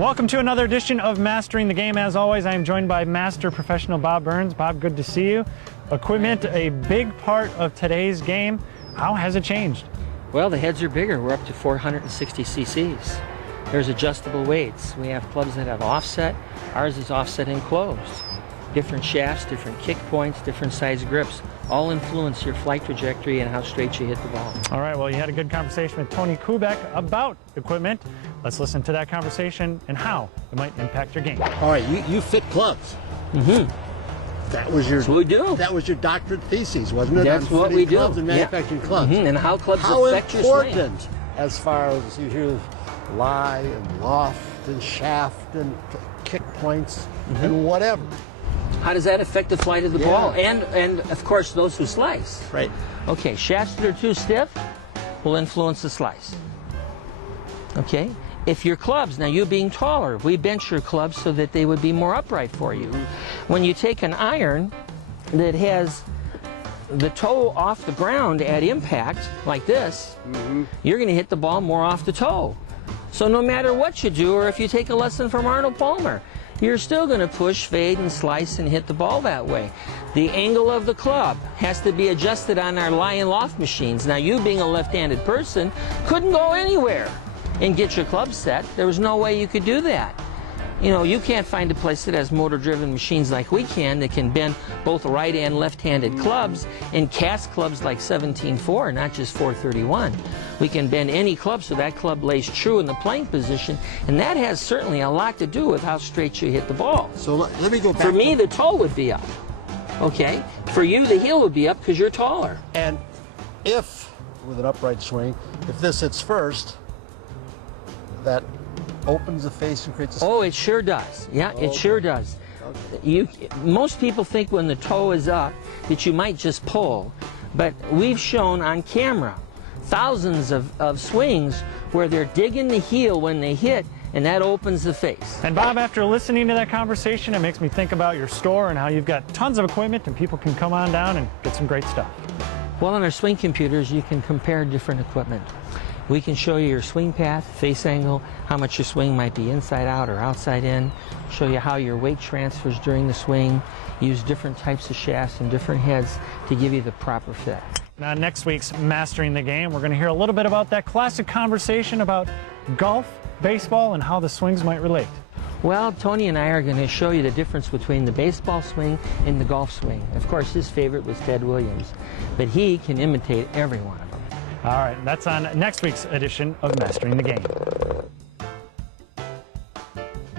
Welcome to another edition of Mastering the Game. As always, I am joined by Master Professional Bob Burns. Bob, good to see you. Equipment, a big part of today's game. How has it changed? Well, the heads are bigger. We're up to 460 cc's. There's adjustable weights. We have clubs that have offset. Ours is offset and closed. Different shafts, different kick points, different size grips. All influence your flight trajectory and how straight you hit the ball. All right, well, you had a good conversation with Tony Kubek about equipment. Let's listen to that conversation and how it might impact your game. All right, you fit clubs. Mm-hmm. That's what we do. That was your doctorate thesis, wasn't it? That's what we do. Clubs and manufacturing clubs. Mm-hmm. And how clubs affect your swing. How important, as far as you hear, lie and loft and shaft and kick points and whatever. How does that affect the flight of the ball? And of course, those who slice. Right. Okay, shafts that are too stiff will influence the slice. Okay? If your clubs, now you being taller, we bench your clubs so that they would be more upright for you. When you take an iron that has the toe off the ground at impact, like this, you're going to hit the ball more off the toe. So no matter what you do, or if you take a lesson from Arnold Palmer, you're still going to push, fade, and slice and hit the ball that way. The angle of the club has to be adjusted on our lie and loft machines. Now, you being a left-handed person couldn't go anywhere and get your club set. There was no way you could do that. You know, you can't find a place that has motor-driven machines like we can that can bend both right and left-handed clubs and cast clubs like 17-4, not just 431. We can bend any club so that club lays true in the playing position, and that has certainly a lot to do with how straight you hit the ball. So let me go back. For me, the toe would be up, okay? For you, the heel would be up because you're taller. And if, with an upright swing, if this hits first, that opens the face and creates a... Oh, it sure does. Yeah, it sure does. Okay. Most people think when the toe is up that you might just pull, but we've shown on camera thousands of swings where they're digging the heel when they hit, and that opens the face. And Bob, after listening to that conversation, it makes me think about your store and how you've got tons of equipment and people can come on down and get some great stuff. Well, on our swing computers, you can compare different equipment. We can show you your swing path, face angle, how much your swing might be inside out or outside in, show you how your weight transfers during the swing, use different types of shafts and different heads to give you the proper fit. Now, next week's Mastering the Game, we're going to hear a little bit about that classic conversation about golf, baseball, and how the swings might relate. Well, Tony and I are going to show you the difference between the baseball swing and the golf swing. Of course, his favorite was Ted Williams, but he can imitate every one of them. All right, that's on next week's edition of Mastering the Game.